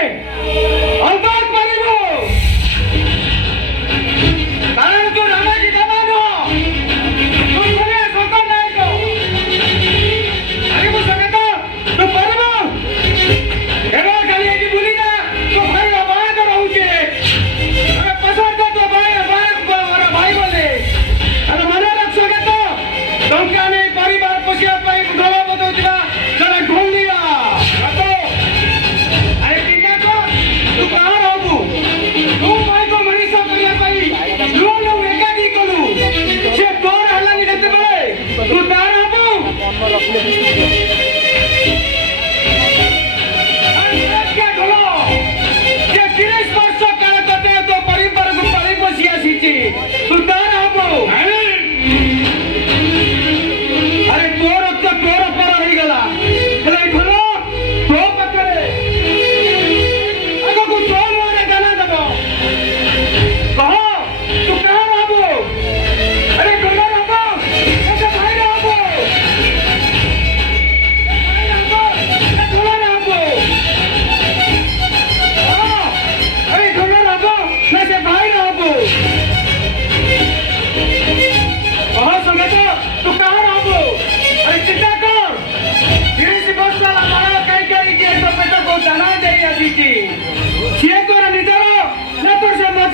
ଅଲବତ ପାରିବୁ କାରଣ ତୁ ରାମାଜୀ ଦେବା ନୁହଁ ତୁ ଭଳିଆ ଶଙ୍କର ନାୟକ। ଆରେ ମୁଁ ସଙ୍ଗାତ ତୁ ପାରିବୁ ଏବେ ଖାଲି ଏଠି ବୁଲି ଯା ତୋ ଭାଇର ବାହାଘର ହଉଛି ଆରେ ପସନ୍ଦ ତୋ ଭାଇ ଭାଇ ବୋଲି ଆରେ ମନେ ରଖ ସଙ୍ଗାତ ଟଙ୍କା ନେଇ ପରିବାର ପୋଷିବା ପାଇଁ ଢୋଲ ବଜାଉଥିବା ଜଣେ ଢୋଲିଆ। ଆରେ ଟିକା ତୁ କାହାର ହବୁ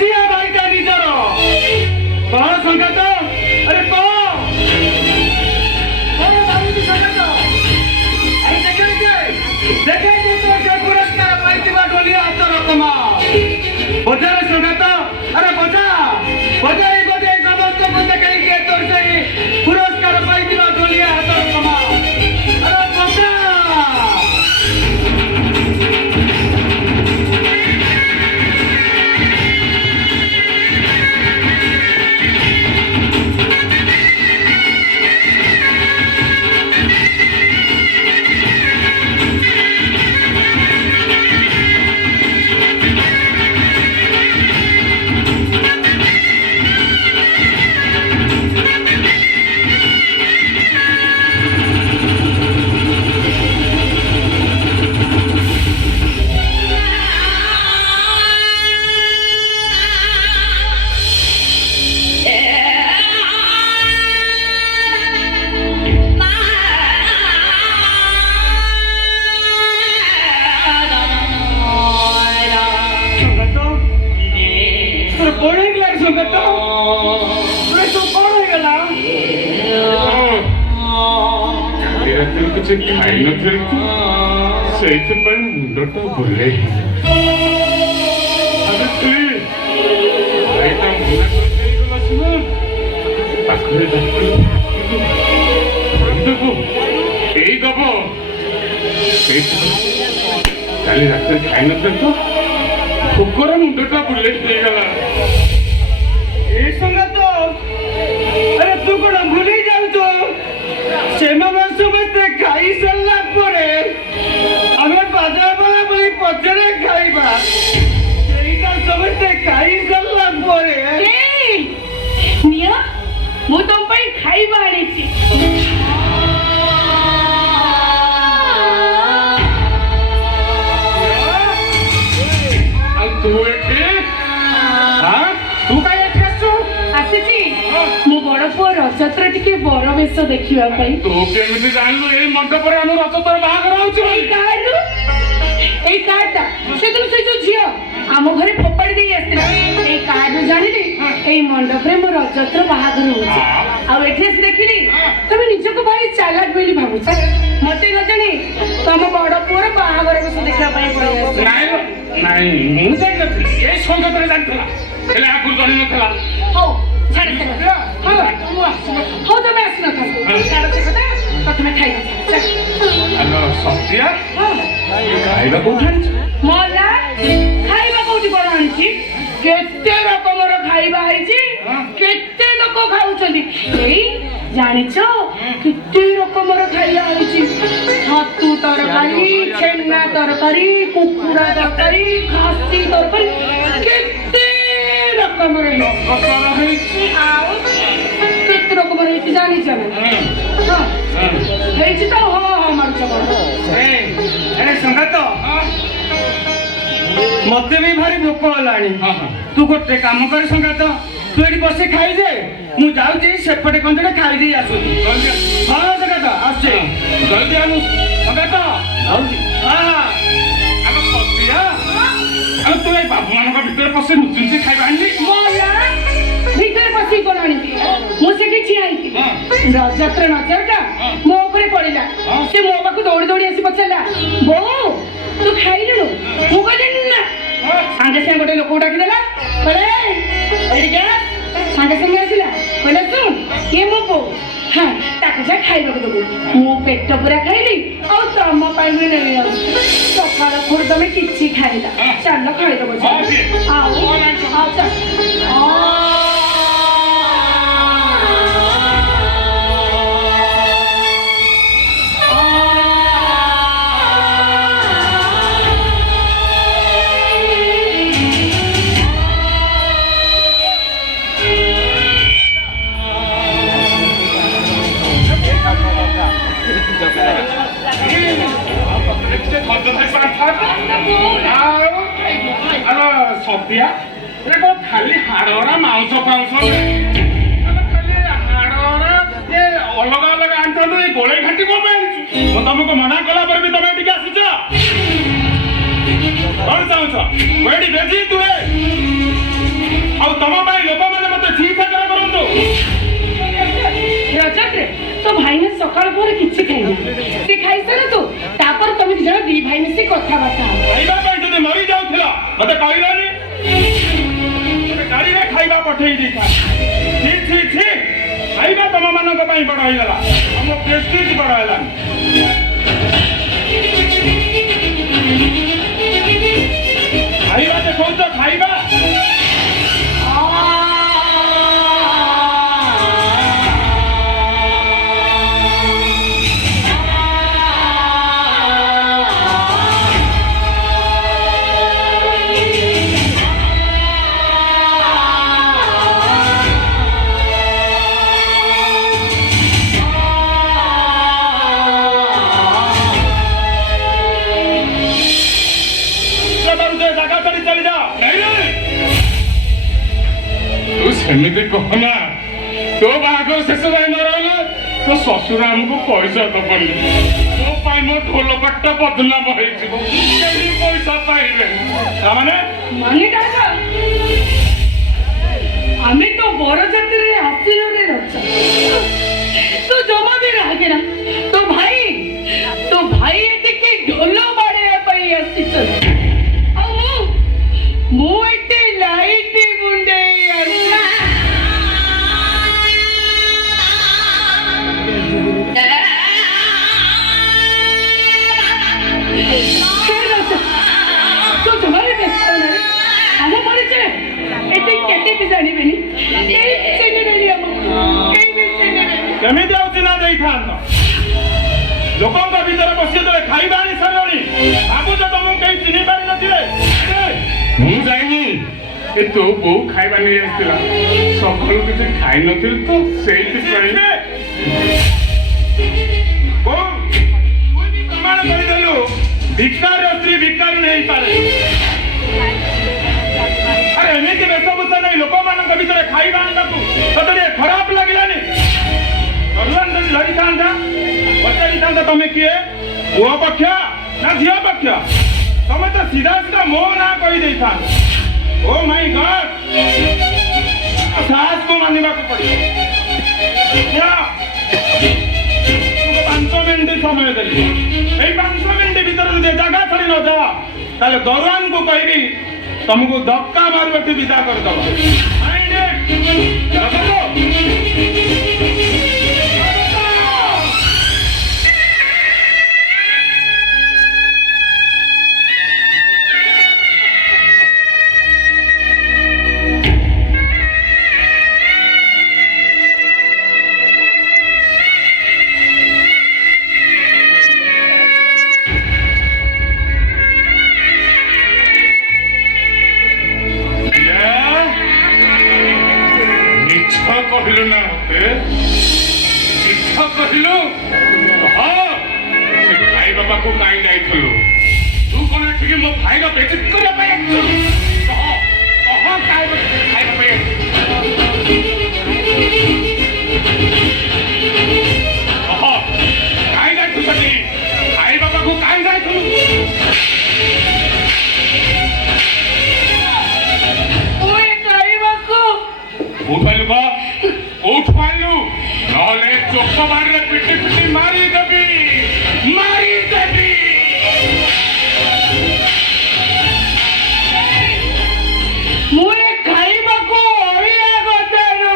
मसीहा भाईटा निजर कौन संकेत अरे कौन भाई संकेत अरे देखेंगे तो के पुरस्कार पाइतिबा डोलिया हाथ रकम बजार संकेत अरे बजाई समस्त को देखाई के तोर से पुरस्कार पाइतिबा डोलिया हाथ रकम अरे बजा कुछ खाई नथी ସେଇଥିପାଇଁ ମୁଣ୍ଡଟା ବୁଲେଇ ଆରେ ତୁ ଏଇଟା ମନା କରିଦେଇଗଲା ସିନା ପାଖରେ ଦେଖୁ ଏଇ ଦବ କାଲି ରାତିରେ ଖାଇ ନଥିଲେ ତ ଭୋକରେ ମୁଣ୍ଡଟା ବୁଲେଇ ଦେଇଗଲା ଏ ସଙ୍ଗତ अरे तू कौन भूली जाऊ तो सेमाने समझते खाई सल्ला परे हमें बाजा वाला बड़ी पचरे खाईबा सेईटा समझते खाई सल्ला परे निया मु तुम पर खाईबा आनीची तू एठी हां तू काय एठी आसीची मु बड़ पुओ रजत्र टिके बर बेश देखिबा पई तू केमिति जानलु एई मंडपरे हम रजतर बाहागर होउछ এই কার্ডটা সেদিন সেই যে ঝিও ଆମ ଘରେ ଫୋପାଡ଼ି ଦେଇ ଆସିଥିଲା ଏଇ କାର୍ଡରୁ ଜାଣିଲି ଏଇ ମଣ୍ଡପରେ ମୋ ରଜତ୍ର ବାହାଘର ହଉଛି ଆଉ ଏଠି ଆସି ଦେଖିଲି ତମେ ନିଜକୁ ଭାରି ଚାଲାକ ବୋଲି ଭାବୁଛ ମତେ ନ ଜାଣି ତମ ବଡ ପୁଅର ବାହାଘର ବେଶ ଦେଖିବା ପାଇଁ ପଳେଇ ଆସିଛି ନାଇଁ ମୁଁ ଜାଣିନଥିଲି ଏଇ ସଙ୍ଗତରେ ଜାଣିଥିଲା ହେଲେ ଆଗରୁ ଜାଣି ନଥିଲା ହଉ ଛାଡ଼ ସେ କଥା ହଉ ତମେ ଆସିନଥାଅ ଛାଡ଼ ସେ କଥା ପ୍ରଥମେ ଖାଇବା ହ୍ୟାଲୋ ସତ୍ୟା ଖାଇବା କୋଉଠି ଆଣିଛ ମଲା ଖାଇବା କୋଉଠି କଣ ଆଣିଛି କେତେ ରକମର ଖାଇବା ହେଇଛି କେତେ ଲୋକ ଖାଉଛନ୍ତି ଏଇ ଜାଣିଛ କେତେ ରକମର ଖାଇବା ହେଇଛି ଛତୁ ତରକାରୀ ଛେନା ତରକାରୀ କୁକୁଡ଼ା ତରକାରୀ ଖାସି ତରକାରୀ କେତେ ରକମର ହେଇଛି ଆଉ କେତେ ରକମର ହେଇଛି ଜାଣିଛ ନା ହେଇଛି ତ ହଁ ହଁ ମାରୁଛ କଣ अरे संगत मते भी भारी भोक हलानी तू गोटे काम कर संगत तू एठी बसी खाई दे मु जाउची सेपटे कंजडे खाई दे आसु हां संगत आसे जल्दी आनु संगत आउची हां ଆମ ସତ୍ୟା ଆଉ ତୁ ଏଇ ବାବୁ ମାନଙ୍କ ଭିତରେ ପଶି ନୁଚୁଚି ଖାଇବା ଆଣିଲି मोला ଭିତରେ ବସି କଣ ଆଣିଛି ମୁଁ ସେଠି ଠିଆ ହେଇଥିଲି ରଜତ୍ର ନଜରଟା ମୋ ଉପରେ ପଡ଼ିଲା ସେ ମୋ ପାଖକୁ ଦୌଡ଼ି ଦୌଡ଼ି ଆସି ପଚାରିଲା ବୋଉ ତୁ ଖାଇଲୁଣୁ ମୁଁ କହିଲି ନା ସାଙ୍ଗେ ସାଙ୍ଗେ ଗୋଟେ ଲୋକକୁ ଡାକିଦେଲା କହିଲେ ଏଇଠିକା ସାଙ୍ଗେ ସାଙ୍ଗେ ଆସିଲା କହିଲା ଶୁଣ କିଏ ମୋ ବୋଉ ହଁ ତାକୁ ଯା ଖାଇବାକୁ ଦେବୁ ମୁଁ ପେଟ ପୁରା ଖାଇଲି ଆଉ ତମ ପାଇଁ ବି ନେଇ ଯାଉଛି ସକାଳ ପୁଣି ତମେ କିଛି ଖାଇଲା ଚାଲ ଖାଇଦେବ ଆଉ ଚାଲ ସତ୍ୟା ଏଟା ଖାଲି ହାଡରା ମାଉଁସ ଫାଉଁସ ଖାଲି ହାଡରା ଅଲଗା ଅଲଗା ଆଣିଥାନ୍ତୁ ଏଇ ଗୋଳେଇ ଘାଣ୍ଟି କଣ ପାଇଁ ଆଣିଛୁ ମୁଁ ତମକୁ ମନା କଲା ପରେ ବି ତମେ ଟିକେ ଆସିଛ କଣ ଚାହୁଁଛ ଏଠି ବେଶୀ ତୁ ଜଣ ଦି ଭାଇ ମିଶି କଥାବାର୍ତ୍ତା ହବ। ଖାଇବା ପାଇଁ ଯଦି ମରି ଯାଉଥିଲା ମତେ କହିଲନି ମତେ ଗାଡ଼ିରେ ଖାଇବା ପଠେଇ ଦେଇଥା। ଛି ଛି ଛି ଖାଇବା ତମ ମାନଙ୍କ ପାଇଁ ବଡ ହେଇଗଲା ଆମ ପ୍ରେଷ୍ଟିଜ୍ ବଡ ହେଲା। ଖାଇବା ଦେଖଉଛ ଖାଇବା ଜାଗା ଛାଡି ଚାଲି ଯା। ତୁ ସେମିତି କହନା ତୋ ବାହାଘର ଶେଷ ଯାଇ ନ ରହିଲେ ତୋ ଶ୍ୱଶୁର ଆମକୁ ପଇସା ଦବନି। ମୋ ପାଇଁ ମୋ ଢୋଲ ପାଟ ବଦନାମ ହେଇଯିବ। କେହି ପଇସା ପାଇବେ ତାମାନେ ମାନେ କାକା ଆମେ ତ ବରଯାତ୍ରୀରେ ଆସିଲୁରେ ରଛ ତୁ ଜମା ବି ରାଗିନା। ତୋ ଭାଇ ଏଠିକି ଢୋଲ ବାଡେଇବା ପାଇଁ ଆସିଛନ୍ତି ଆଉ ମୁଁ ଏଠି ଲାଇଟ୍ ମୁଣ୍ଡେଇ ତୁ ଜମା ବି ବ୍ୟସ୍ତ ନାହିଁ। ଆମ ପରିଚୟ ଏଠି କେତେ ବି ଜାଣିବେନି କେହି ବି ଚିହ୍ନିବେନି ଆମକୁ କେହି ବି ଚିହ୍ନିବେନି। କେମିତି ଆଉ ଚିହ୍ନା ଦେଇଥାନ୍ତ? ଲୋକଙ୍କ ଭିତରେ ବସି ଯେତେବେଳେ ଖାଇବା ଆଣି ସାରିଲଣି ଭାବୁଛ ତମକୁ କେହି ଚିହ୍ନି ପାରିନଥିବେ? ମୁଁ ଯାଇନି ଏ ତୋ ବୋଉ ଖାଇବା ନେଇ ଆସିଥିଲା। ସକାଳୁ କିଛି ଖାଇନଥିଲି ତ ସେଇଥିପାଇଁ ବୋଉ ତୁ ବି ପ୍ରମାଣ କରିଦେଲୁ ଭିକାରୀର ସ୍ତ୍ରୀ ଭିକାରୀ ହେଇପାରେ। ଆରେ ଏମିତି ବେଶଭୂଷା ନେଇ ଲୋକମାନଙ୍କ ଭିତରେ ଖାଇବା ଆଣିବାକୁ ତତେ ଟିକେ ଖରାପ ଲାଗିଲାନି? ଭଗବାନ ଯଦି ଧରିଥାନ୍ତା ପଚାରିଥାନ୍ତା ତମେ କିଏ ପୁଅ ପକ୍ଷ ନା ଝିଅ ପକ୍ଷ ତମେ ତ ସିଧା ସିଧା ମୋ ନାଁ କହିଦେଇଥାନ୍ତ। ଓ ମାଇ ଗଡ୍ ସାହସକୁ ମାନିବାକୁ ପଡିବ। 5 ମିନିଟ୍ ସମୟ ଦେଲି ଏଇ 5 ମିନିଟ୍ ଭିତରେ ଯଦି ଜାଗା ଛାଡି ନ ଯାଅ ତାହେଲେ ଦରୱାନକୁ କହିବି ତମକୁ ଧକ୍କା ମାରୁ ଏଠି ବିଦା କରିଦବ। କହିଲୁ ନା ମତେ ମିଛ କହିଲୁ? ସେ ଭାଇ ବାପାକୁ କାହିଁ ଯାଇଥିଲୁ? ତୁ କଣ ଏଠିକି ମୋ ଭାଇର ବେଜିତ୍ କରିବା ପାଇଁ ଆସିଥିଲୁ? କହ ଖାଇବା ପାଇଁ କାହିଁ ଯାଇଥିଲୁ ସେଠି? ଭାଇ ବାପାକୁ କାହିଁ ଯାଇଥିଲୁ? ଉଠାଇଲୁ କହ ଉଠାଇଲୁ ନହେଲେ ଚୋକ ବାଡ଼ିରେ ପିଟି ପିଟି ମାରିଦେବି। ମୁଁ ଖାଇବାକୁ ଅଳିଆ ଗଦାରୁ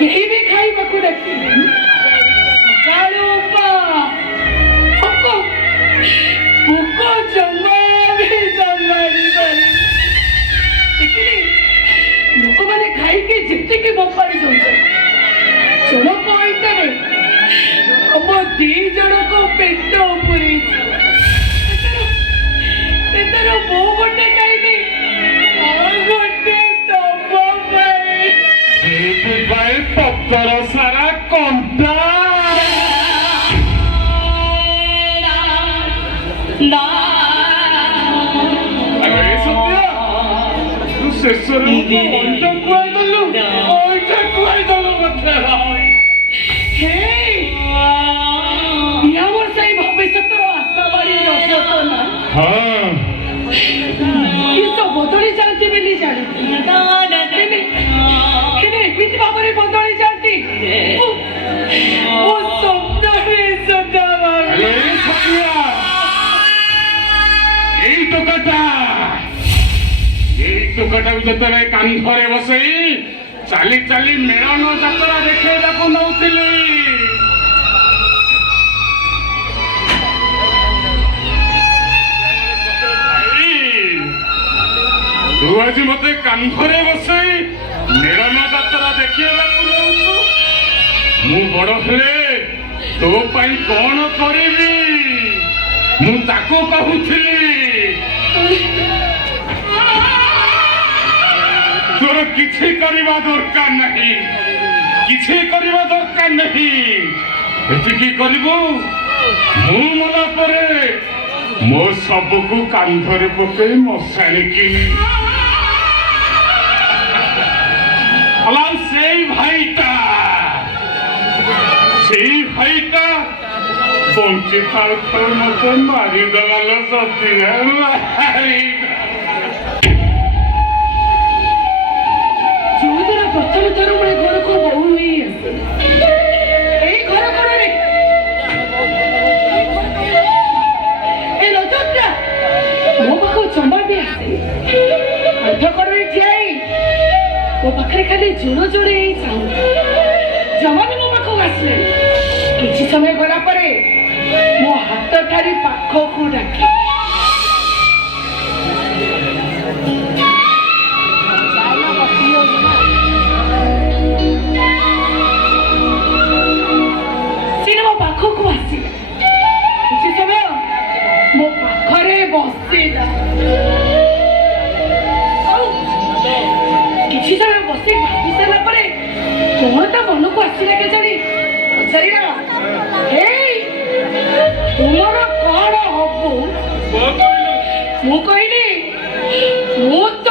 କେହି ବି ଖାଇବାକୁ ଡାକିଲେନି। ସକାଳୁ ଭୋକ ଜମା ବି ସମ୍ଭାଳି ଦେଖିଲି ଲୋକମାନେ ଖାଇକି ଯେତିକି ବୋପାଡ଼ି ଦଉଛନ୍ତି ଜଣକ ଏଇଟାରେ ଆମ 2 ଜଣଙ୍କ ପେଟ ପୁରେଇଛି। ସେଥିର ମୁଁ ଗୋଟେ ଖାଇବି ଆଉ ଗୋଟେ ତମ ପାଇଁ। ସେଇଥିପାଇଁ ପତର ସାରା କଣ୍ଟା। ଶେଷରେ ଅଇଁଠା ଖୁଆଇଦେଲୁ ମତେ। ଜାଣେ ହେଲେ ଏମିତି ଭାବରେ ବଦଳି ଯାଆନ୍ତି ମୋ ସ୍ୱପ୍ନରେ ସଦାବେଳେ ଆଲୋ ସତିଆ ଏଇ ଟୋକାଟାକୁ ଯେତେବେଳେ କାନ୍ଧରେ ବସେଇ ଚାଲି ଚାଲି ମେଳନ ଯାତ୍ରା ଦେଖେଇବାକୁ ନଉଥିଲି ତୁ ଆଜି ମତେ କାନ୍ଧରେ ବସେଇ ମେଳନ ଯାତ୍ରା ଦେଖେଇବାକୁ ନଉଛୁ ମୁଁ ବଡ ହେଲେ ତୋ ପାଇଁ କଣ କରିବି ମୁଁ ତାକୁ କହୁଥିଲି ତୋର କିଛି କରିବା ଦରକାର ନାହିଁ ଏତିକି କରିବୁ ମୁଁ ମଲା ପରେ ମୋ ସବୁକୁ କାନ୍ଧରେ ପକେଇ ମଶାଣିକି ସେଇ ଭାଇଟା ବଞ୍ଚି ଥାଉ ମତେ ମାରିଦେଲା ସତିଆ ଯୋଉଦିନ ପ୍ରଥମ ଥର ମୁଁ ଏ ଘରକୁ ବୋହୂ ହେଇ ଆସେ ଏଇ ଘର କଣରେ ଏଇ ରଜଟା ମୋ ପାଖକୁ ଜମା ବି ଆସେ ଅଧ କଡ଼ରେ ଠିଆ ହେଇ ମୋ ପାଖରେ ଖାଲି ଜୋର ଜୋର ହେଇ ଚାହୁଁ ଜମା ବି ମୋ ପାଖକୁ ଆସିଲେ କିଛି ସମୟ ଗଲା ପରେ ମୋ ହାତ ଠାରି ପାଖକୁ ଡାକେ ସିନେମା ପାଖକୁ ଆସିଲା କିଛି ସମୟ ମୋ ପାଖରେ ବସିଲା କିଛି ସମୟ ବସି ଭାବି ସାରିଲା ପରେ କଣ ତା ମନକୁ ଆସିଲା କେଜାଣି ପଚାରିଲା ହେଇ ତୁମର କଣ ହବ ମୁଁ କହିଲି ମୁଁ ତ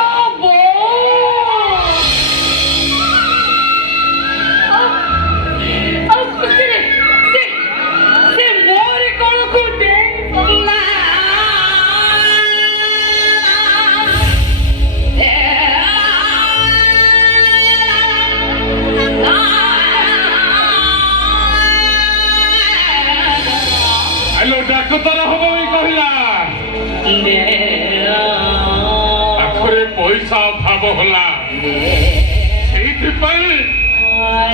ଆଉ ଖୁସିରେ ସେ ମୋରି କଳକୁ ଡାକ୍ତର ହବ ବି କହିଲା ପାଖରେ ପଇସା ଅଭାବ ହେଲା ସେଇଥିପାଇଁ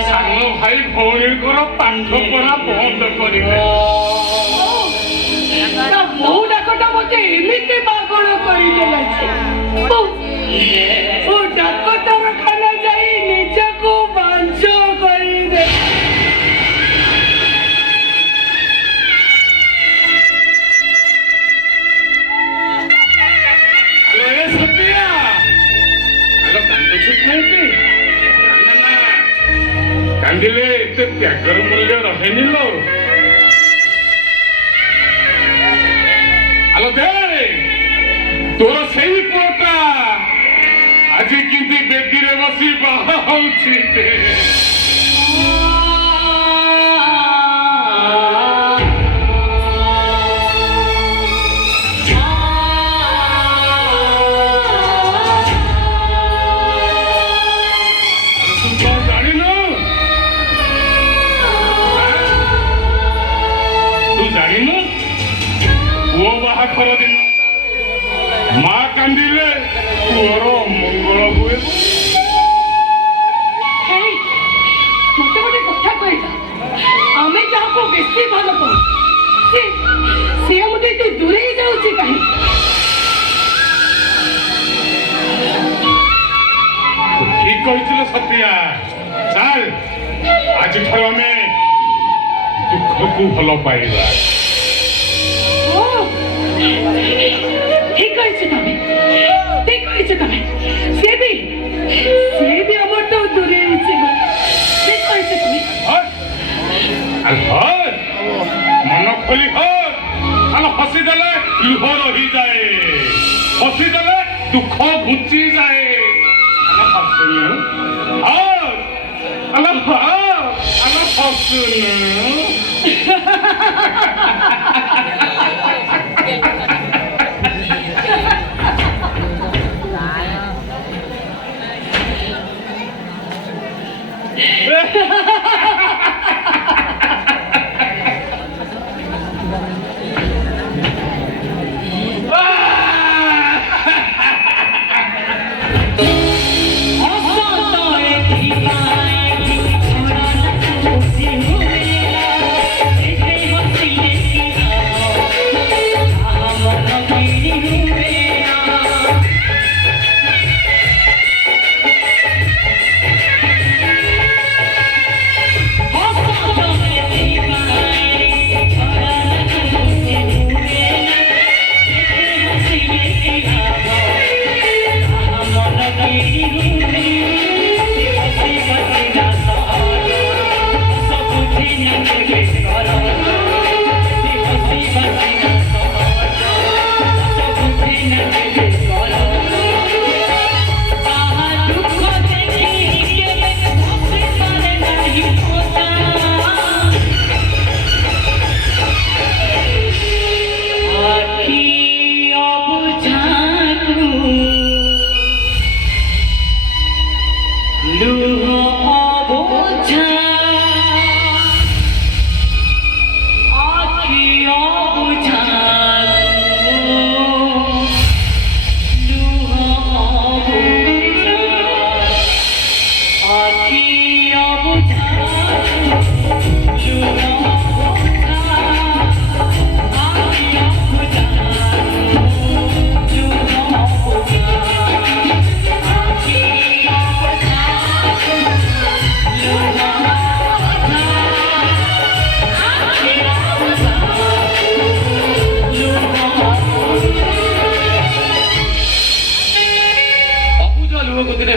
ସାନ ଭାଇ ଭଉଣୀଙ୍କର ପାଠ ପଢା ବନ୍ଦ କରିବେ ବୋଉ ଡାକଟା ମତେ ଏମିତି ପାଗଳ କରିଦେଲା ଓ ଡାକ୍ତରଖାନା ଯାଇ ନିଜକୁ ବାଞ୍ଛ କରିଦେ କାନ୍ଦିଲେ ଏତେ ତ୍ୟାଗର ମୂଲ୍ୟ ରହେନି ଲୋ ଆଲୋ ଦେ ତୋର ସେଇ ପୁଅଟା ଆଜି କିନ୍ତୁ ବେଦିରେ ବସି ବାହା ହଉଛି ପୁଅ ବାହାଘର ଦିନ ମା କାନ୍ଦିଲେ ପୁଅର ମଙ୍ଗଳ ହୁଏ ମତେ ଗୋଟେ କଥା କହିଲା ଆମେ ଯାହାକୁ ବେଶୀ ଭଲ ପାଉ ସେ ଆମଠୁ ଏତେ ଦୂରେଇ ଯାଉଛି କାହିଁକି ଠିକ କହିଥିଲ ସତିଆ ଚାଲ ଆଜିଠାରୁ ଆମେ ଦୁଃଖକୁ ଭଲ ପାଇବା ঠিক হয়েছে তবে সে भी আমার তো দূরে উঠছে ঠিক হয়েছে তুমি মন খোলি হসি দেলে লুহ রহি যায় হসি দেলে দুঃখ ঘুচি যায়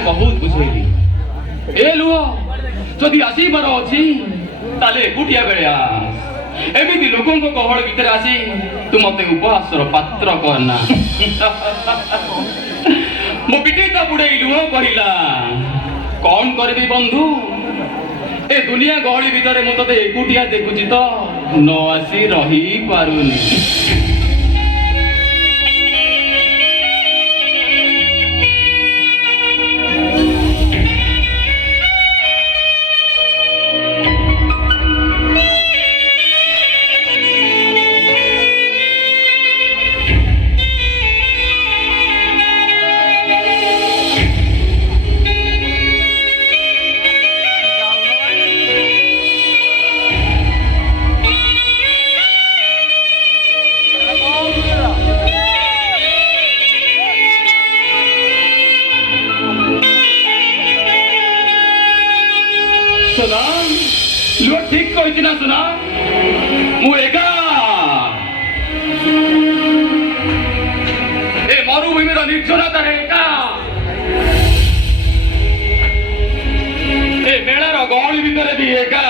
ବହୁତ ବୁଝେଇଲି ଏ ଲୁହ ଯଦି ଆସିବାର ଅଛି ତାହେଲେ ଏକୁଟିଆ ବେଳେ ଏମିତି ଲୋକଙ୍କ ଗହଳ ଭିତରେ ଆସି ତୁ ମତେ ଉପହାସର ପାତ୍ର କରନା ମୋ ପିଠି ତା ବୁଡେଇ ଲୁହ କହିଲା କଣ କରିବି ବନ୍ଧୁ ଏ ଦୁନିଆ ଗହଳି ଭିତରେ ମୁଁ ତତେ ଏକୁଟିଆ ଦେଖୁଛି ତ ନ ଆସି ରହି ପାରୁନି सुना लुआ ठीक कही ना सुना मु एका ए मरुभूमि निर्जनता एका ए मेलार गहली भितर भी एका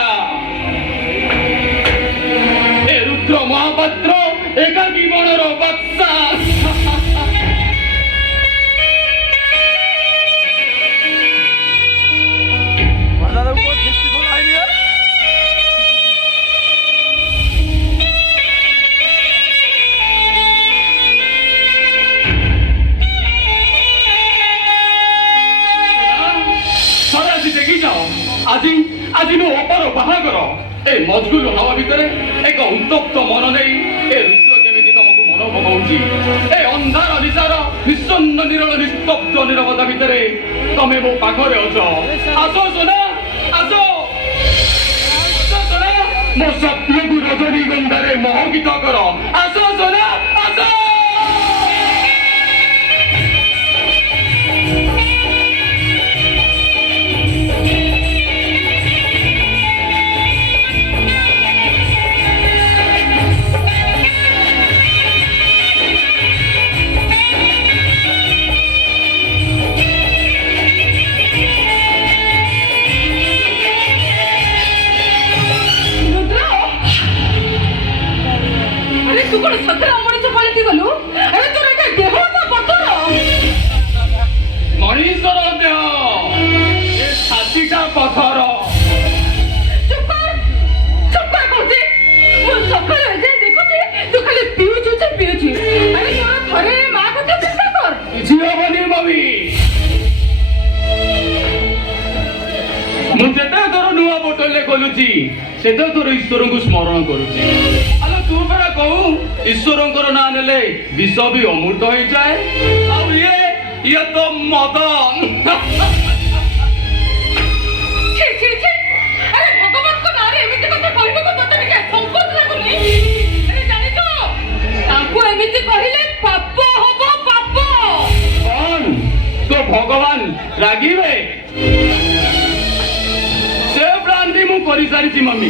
ए रुद्र महापात्र एका जीवनर बत्सा আজি আজি ମୋ ଅପାର ବାହାଘର ଏ ମଜଗୁଲ ହାୱା ଭିତରେ ଏକ ଉତ୍ତପ୍ତ ମନ ନେଇ ଏ ରୁଦ୍ର କେମିତି ତମକୁ ମନ ପକାଉଛି ଏ ଅନ୍ଧାର ନିଶାର ନିଶ୍ଚନ୍ନ ନିରଳ ନିସ୍ତବ୍ଧ ନିରବତା ଭିତରେ ତମେ ମୋ ପାଖରେ ଅଛ ଆସ সোনা ଆସ সোনা ମୋ ସ୍ୱପ୍ନକୁ ରଜନୀଗନ୍ଧାରେ ମହକିତ କର ଆସ সোনা ଆସ तू कौन सतरा मनीष पालती गलु अरे तोर एटा देह ना पत्थर मनीषर देह ए छातीटा पत्थर चुप कर कोजे मु सकाळ जे देखुची तू खाली पिउछु अरे तोर घरे मां को चिंता कर जीवनी मम्मी ମୁଁ ଯେତେ ତୋର ନୂଆ ବୋତଲରେ ଖୋଲୁଛି ସେତେ ତୋର ଈଶ୍ୱରଙ୍କୁ ସ୍ମରଣ କରୁଛି ଆଲୋ ତୁ ପରା କହୁ ଈଶ୍ୱରଙ୍କର ନାଁ ନେଲେ ବିଷ ବି ଅମୃତ ହେଇଯାଏ ଆଉ ଇଏ ତ ମଦ अरे भगवान को नारे एमिति कथा कहबो को तते के संकोच लागुनी अरे जानि तो तांको एमिति कहिले पाप होबो पाप कौन तो भगवान रागिबे से भ्रांति मु करि सारिछि मम्मी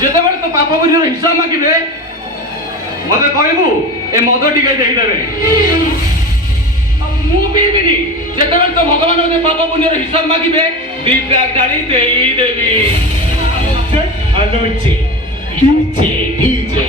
जेतेबेले तो पाप बुझिर हिसाब मागिबे मते कहबू ए मद टिके देई देबे मु पीबिनी जेतेबेले तो भगवान ओते पाप पुण्यर हिसाब मागिबे दी बैग डाली देई देबी अनुचे डीजे